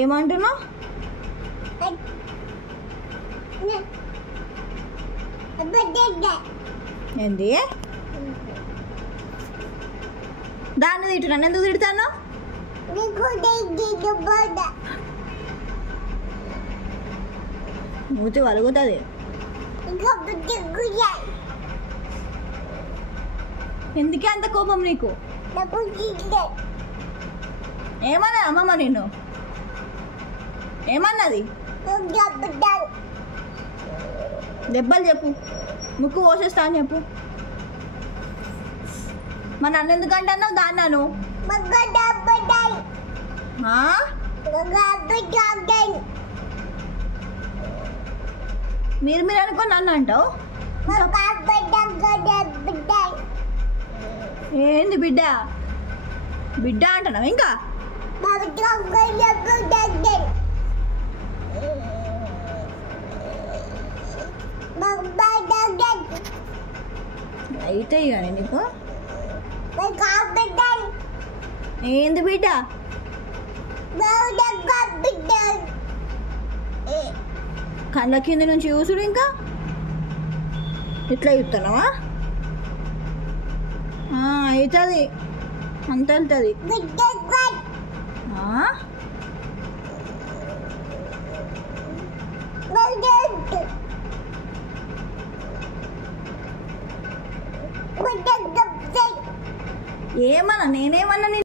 ఏమంటున్నావు? ఏంది? దాన్ని తిట్టు, నన్ను ఎందుకు తిడతాను? మూతి వలుగుతుంది. ఎందుకే అంత కోపం నీకు? ఏమన్నా అమ్మమ్మ నిన్ను ఏమన్నది? దెబ్బలు చెప్పు, ముక్కు కోసేస్తా అని చెప్పు. మరి నన్ను ఎందుకంటే అన్నావు దాన్నాను? మీరు మీరు అనుకో నన్ను అంటావు. ఏంది బిడ్డ బిడ్డ అంటున్నావు? ఇంకా అయితే కానీ నీకు ఏంది బిడ్డ? కళ్ళ కింద నుంచి చూసుడు ఇంకా ఇట్లా చెప్తున్నావా? అవుతుంది, అంత వెళ్తుంది. ఏమన్నా నేనేమన్నా